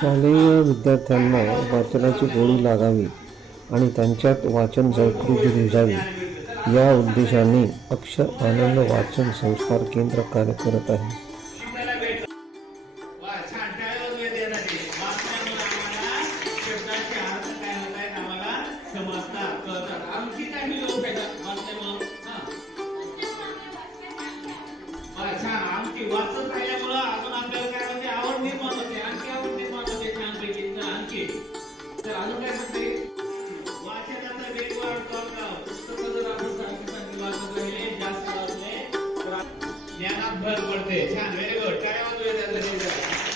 शालेय विद्यार्थ्यांना वाचनाची गोडी लागावी आणि त्यांच्यात वाचन संस्कृती रुजावी या उद्देशाने अक्षर आनंद वाचन संस्कार केंद्र कार्य करत आहे. आणखी आमची वाचत राहिल्यामुळं अजून आपल्याला काय होते आवड निर्माण होते. आणखी आवड निर्माण होते छानपैकी. तर आणखी. तर अजून काय सांगते वाचनाचा वेग वाढतो का पुस्तकं जर आपण सारखी सारखी वाचत राहिले जास्त वाचले तर ज्ञानात भर पडते. छान. व्हेरी गुड काय वाजूया त्याचा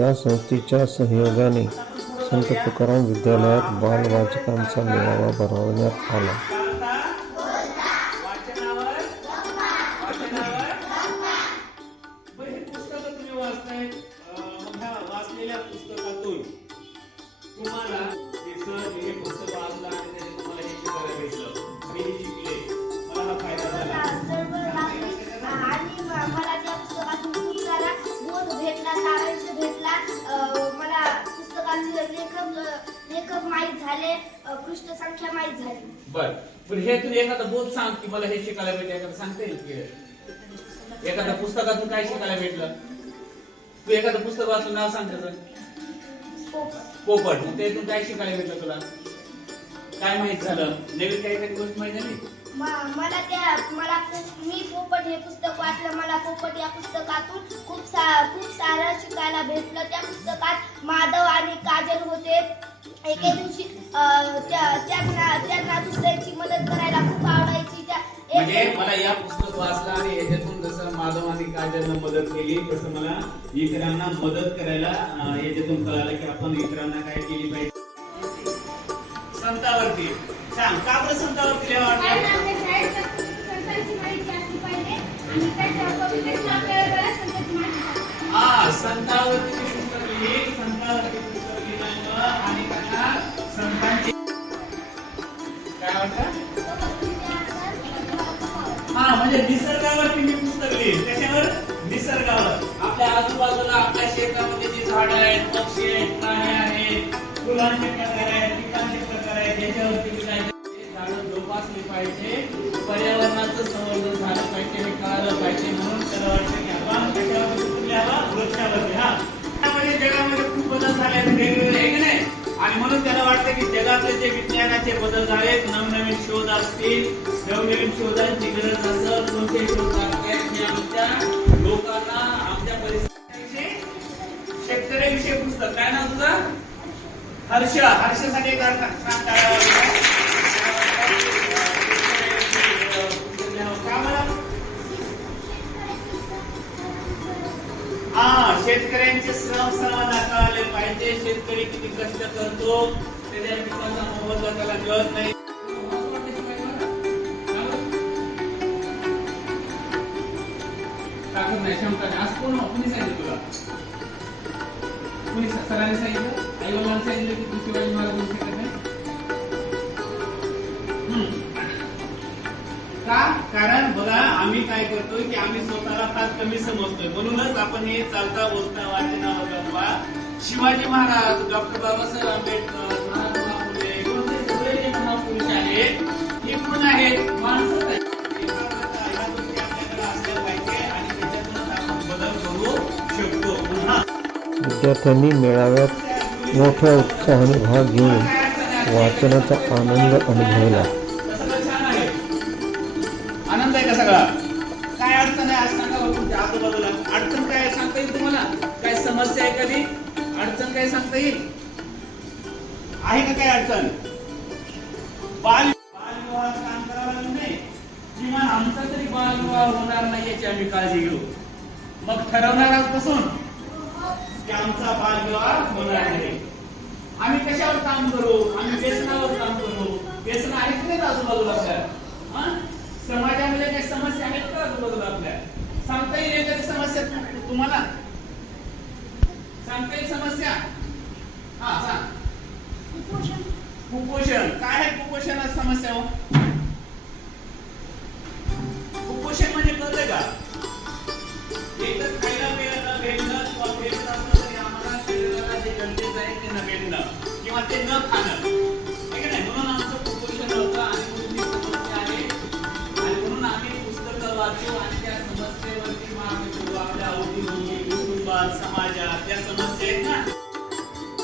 या संस्थेच्या सहयोगाने संत तुकाराम विद्यालयात बालवाचकांचा मेळावा भरवण्यात आला. संख्या माहीत झाली. बर. पण हे तू एखादा बोध सांग की मला हे शिकायला भेटलं एखादं सांगता येईल की? एखाद्या पुस्तकातून काय शिकायला भेटलं? तू एखादं पुस्तक वाचून नाव सांग त्याचं. पोपट. पोपट. मग त्यातून काय शिकायला भेटलं तुला? काय माहीत झालं? नवीन काही काही गोष्ट माहीत झाली? म- मला त्या मला पो- मी पोपट हे पुस्तक वाचलं मला पोपट या पुस्तकातून खूप सा खूप सारं शिकायला भेटलं. त्या पुस्तकात माधव आणि काजल होते. एके दिवशी त्यांना दुसऱ्यांची मदत करायला खूप आवडायची. त्या म्हणजे मला या पुस्तक वाचलं आणि याच्यातून जसं माधव आणि काजलनं मदत केली तसं मला इतरांना मदत करायला याच्यातून कळालं की आपण इतरांना काय केली पाहिजे. संतावरती. सांग का बरं संतावरती. हा संतावरती संतावरती संतांची काय वाटतं हा म्हणजे निसर्गावरती मी पुस्तक लिहिल त्याच्यावर निसर्गावर. आपल्या आजूबाजूला आपल्या शेतामध्ये जी झाड आहेत पक्षी आहेत प्राणी आहेत फुलांचे प्रकार आहेत पिकांचे प्रकार आहेत याच्यावरती मी काय ते झाडं जोपासली पाहिजे. पर्यावरणाचं संवर्धन झालं पाहिजे हे कळालं पाहिजे म्हणून त्याला वाटतं की आपण त्याच्यावरती तुम्ही आला वृक्षावरती हा. त्यामध्ये जगामध्ये खूप बदल झाले वेगवेगळे नाही? आणि म्हणून त्याला वाटतं की जगातले जे विज्ञानाचे बदल झालेत नवनवीन शोध असतील नवनवीन शोधांची गरज असेल कोणते शोध आमच्या लोकांना आमच्या परिसराविषयी शेतकऱ्याविषयी पुस्तक. काय ना तुझं? हर्ष. हर्षसाठी एक शेतकऱ्यांचे श्रम सर्वांना कळाले पाहिजे. शेतकरी किती कष्ट करतो त्याच्या पिकाचा मोबदला त्याला मिळत नाही. ताकद नाही क्षमता नाही असं कोण कुणी सांगितलं तुला? कुणी सरांनी सांगितलं? आई वडिलांनी सांगितलं की तू शिवाजी महाराज बघा आम्ही काय करतोय की आम्ही स्वतःला फार कमी समजतोय. म्हणूनच आपण हे चालता बोलता वाचना गप्पा शिवाजी महाराज डॉक्टर बाबासाहेब आंबेडकर महात्मा फुले सगळे जे महापुरुष आहेत हे कोण आहेत? माणसं विद्यार्थ्यांनी मेळाव्यात मोठ्या उत्साहाने भाग घेऊन वाचनाचा आनंद अनुभवला. याची आम्ही काळजी घेऊ. मग ठरवणार आजपासून की आमचा बालविवाह होणार नाही आम्ही कशावर काम करू? आम्ही व्यसनावर काम करू? व्यसन आहेत नाही आजूबाजूला आपल्या? समाजामध्ये काही समस्या आहेत का आजूबाजूला आपल्या? सांगता येईल एखादी समस्या तुम्हाला? सांगता येईल समस्या? हा सांग. कुपोषण. कुपोषण. काय आहे कुपोषणाची समस्या हो?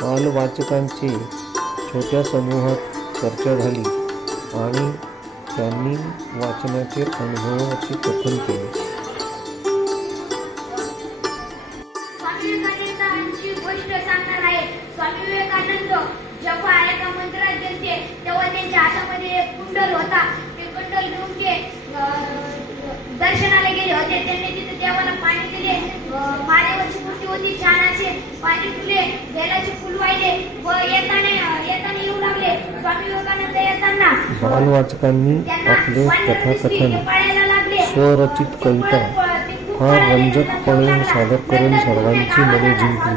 बालवाचकांची छोट्या समूहात चर्चा झाली आणि त्यांनी वाचनाचे अनुभवाचे कथन केले. स्वामी विवेकानंदांची गोष्ट सांगणार आहे. स्वामी विवेकानंद जेव्हा एका मंदिरात गेलते तेव्हा त्यांच्या हातामध्ये एक कुंडल होता. ते कुंडल घेऊन ते अं, दर्शनाला गेले होते त्यांनी तिथे देवाला पाणी दिले महादेवाची मूर्ती होती छान असे पाणी पिले बेलाचे फुल वाहिले व येताना येताना येऊ लागले स्वामी विवेकानंद येताना बालवाचकांनी आपले कथाकथन. स्वरचित कविता फार रंजकपणे. सादर करून सर्वांची मने जिंकली.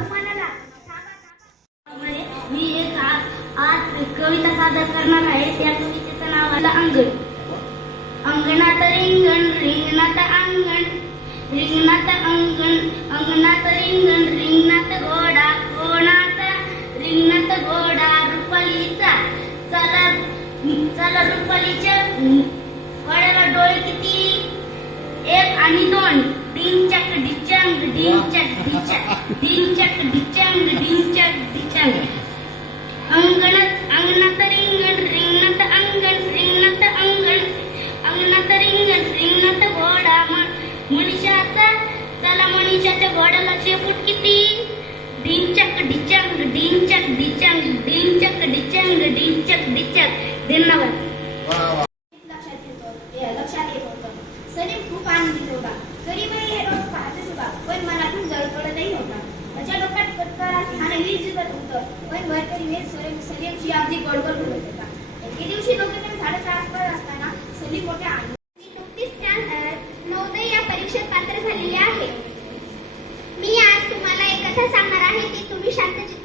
मी एक आज आज कविता सादर करणार आहे त्या कवितेचं नाव आलं अंगण अंगणात रिंगण रिंगणात अंगण रिंगणात अंगण अंगणात रिंगण रिंगणात घोडा घोणात रिंगणात घोडा रुपालीचा चला चला रुपालीच्या घोड्याला डोळे किती? एक आणि दोन. डिंचक डिचंग डिंचक डिचक डिंचक डिचंग डिंचक डिचंग. अंगणात अंगणात अंगणात रिंगण रिंगणात घोडा म- मनीषाचा चला मनीषाच्या घोड्याला शेपूट किती? डिंचक डिचंग डिंचक डिचंग डिंचक डिचंग डिंचक डिचक धन्यवाद लक्षात येतो हे लक्षात येत होतं सलीम खूप आनंदित होता गरीबही हे रोज पाहतच होता पण मनातून जळजळतही होता त्याच्या डोक्यात पत्करा आणि वीज जिवत होतं पण भरकरी वेळ सलीम सलीमची अगदी गडबड होत होता एके दिवशी दोघे झाडाच्या आसपास असताना सलीम मोठ्या आनंदी नुकतीच त्या नवोदय या परीक्षेत पात्र झालेली आहे मी आज तुम्हाला एक कथा सांगणार आहे की तुम्ही शांत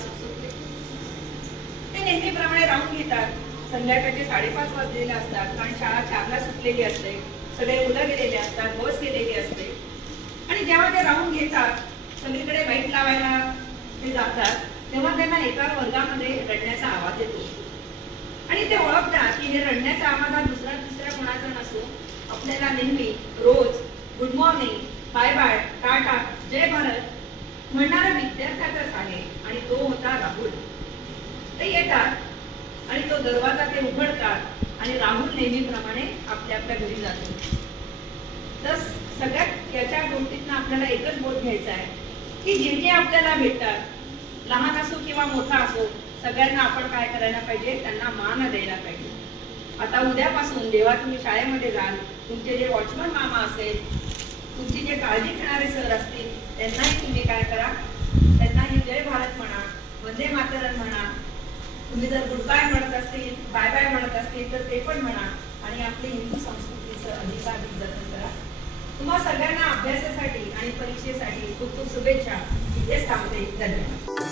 शंकेची ते नेहमीप्रमाणे राहून घेतात. संध्याकाळचे साडेपाच वाजलेले असतात. कारण शाळा चारला सुटलेली असते. सगळे मुलं गेलेले असतात. बस गेलेली असते. आणि जेव्हा ते राहून घेतात सगळीकडे बाईट लावायला ते जातात तेव्हा त्यांना एका वर्गामध्ये रडण्याचा आवाज येतो. आणि ते ओळखतात की हे रडण्याचा आवाज हा दुसरा दुसऱ्या कोणाचा नसून आपल्याला नेहमी रोज good morning bye bye tata जय भारत म्हणणारा विद्यार्थ्याचाच आहे आणि तो होता राहुल. ते येतात आणि तो दरवाजा ते उघडतात आणि राहुल नेहमीप्रमाणे आपल्या आपल्या घरी जातो. तर सगळ्यात याच्या गोष्टीतनं आपल्याला एकच बोध घ्यायचा आहे की जे आपल्याला भेटतात लहान असो किंवा मोठा असो सगळ्यांना आपण काय करायला पाहिजे? त्यांना मान द्यायला पाहिजे. आता उद्यापासून जेव्हा तुम्ही शाळेमध्ये जाल तुमचे जे वॉचमन मामा असेल तुमची जे काळजी घेणारे सर असतील त्यांनाही तुम्ही काय करा? त्यांनाही जय भारत म्हणा वंदे मातरम म्हणा तुम्ही जर गुड बाय म्हणत असतील बाय बाय म्हणत असतील तर ते पण म्हणा आणि आपली हिंदू संस्कृतीचं अधिकाधिक जतन करा. तुम्हा सगळ्यांना अभ्यासासाठी आणि परीक्षेसाठी खूप खूप शुभेच्छा. इथेच थांबते. धन्यवाद.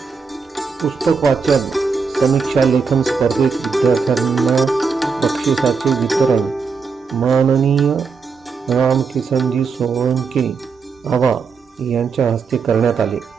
पुस्तक वाचन समीक्षा लेखन स्पर्धेत विद्यार्थ्यांना बक्षिसाचे वितरण. माननीय रामकिसनजी सोळंके आवा यांच्या हस्ते करण्यात आले.